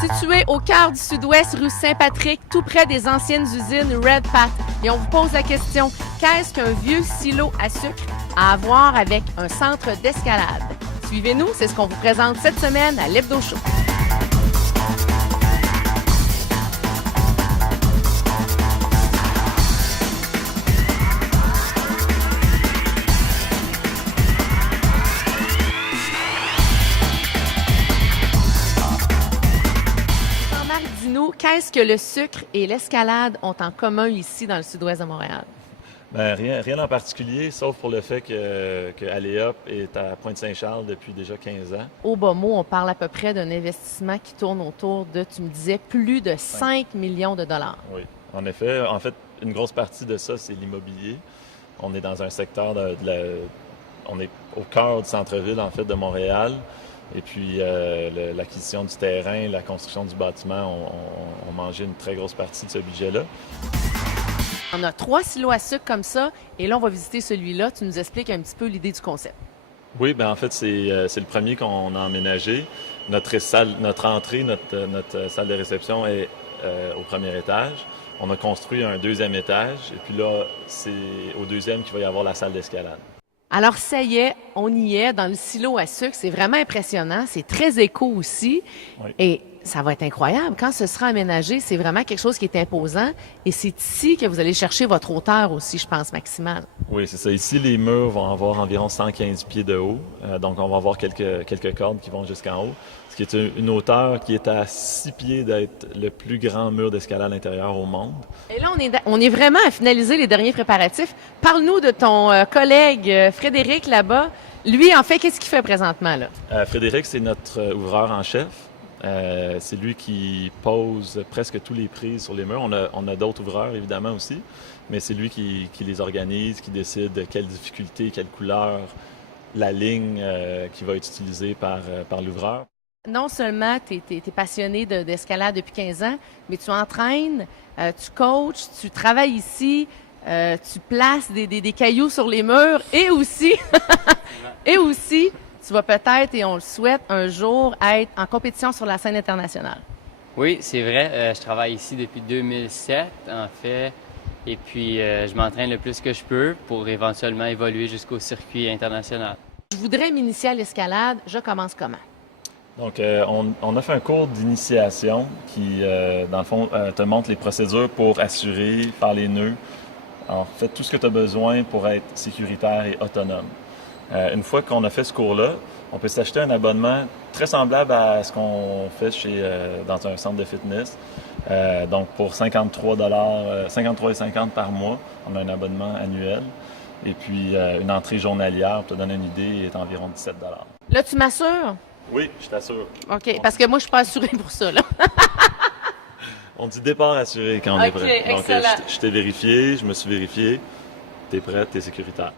Situé au cœur du Sud-Ouest, rue Saint-Patrick, tout près des anciennes usines Red Pat. Et on vous pose la question, qu'est-ce qu'un vieux silo à sucre a à voir avec un centre d'escalade? Suivez-nous, c'est ce qu'on vous présente cette semaine à l'Hebdo Show. Qu'est-ce que le sucre et l'escalade ont en commun ici dans le sud-ouest de Montréal? Bien, rien en particulier, sauf pour le fait que Aléop est à Pointe-Saint-Charles depuis déjà 15 ans. Au bas mot, on parle à peu près d'un investissement qui tourne autour de, tu me disais, plus de 5 millions de dollars. Oui, en effet. En fait, une grosse partie de ça, c'est l'immobilier. On est dans un secteur on est au cœur du centre-ville, en fait, de Montréal. Et puis, l'acquisition du terrain, la construction du bâtiment ont mangé une très grosse partie de ce budget-là. On a 3 silos à sucre comme ça, et là, on va visiter celui-là. Tu nous expliques un petit peu l'idée du concept. Oui, bien en fait, c'est le premier qu'on a emménagé. Notre entrée, notre salle de réception est au premier étage. On a construit un deuxième étage, et puis là, c'est au deuxième qu'il va y avoir la salle d'escalade. Alors, ça y est, on y est dans le silo à sucre. C'est vraiment impressionnant. C'est très éco aussi. Oui. Et ça va être incroyable. Quand ce sera aménagé, c'est vraiment quelque chose qui est imposant. Et c'est ici que vous allez chercher votre hauteur aussi, je pense, maximale. Oui, c'est ça. Ici, les murs vont avoir environ 115 pieds de haut. Donc, on va avoir quelques cordes qui vont jusqu'en haut. Ce qui est une hauteur qui est à 6 pieds d'être le plus grand mur d'escalade intérieur au monde. Et là, on est vraiment à finaliser les derniers préparatifs. Parle-nous de ton collègue Frédéric là-bas. Lui, en fait, qu'est-ce qu'il fait présentement là? Frédéric, c'est notre ouvreur en chef. C'est lui qui pose presque tous les prises sur les murs. On a d'autres ouvreurs, évidemment, aussi, mais c'est lui qui les organise, qui décide de quelle difficulté, quelle couleur, la ligne qui va être utilisée par l'ouvreur. Non seulement tu es passionné d'escalade depuis 15 ans, mais tu entraînes, tu coaches, tu travailles ici, tu places des cailloux sur les murs et aussi, tu vas peut-être, et on le souhaite, un jour être en compétition sur la scène internationale. Oui, c'est vrai. Je travaille ici depuis 2007, en fait. Et puis, je m'entraîne le plus que je peux pour éventuellement évoluer jusqu'au circuit international. Je voudrais m'initier à l'escalade. Je commence comment? Donc, on a fait un cours d'initiation qui, dans le fond, te montre les procédures pour assurer, faire les nœuds. En fait, tout ce que tu as besoin pour être sécuritaire et autonome. Une fois qu'on a fait ce cours-là, on peut s'acheter un abonnement très semblable à ce qu'on fait dans un centre de fitness. Donc, pour 53,50 par mois, on a un abonnement annuel. Et puis, une entrée journalière, pour te donner une idée, est environ 17 $. Là, tu m'assures? Oui, je t'assure. OK, parce que moi, je suis pas assurée pour ça, là. On dit départ assuré quand on est prêt. Donc, excellent. je t'ai vérifié, je me suis vérifié. T'es prête, t'es sécuritaire.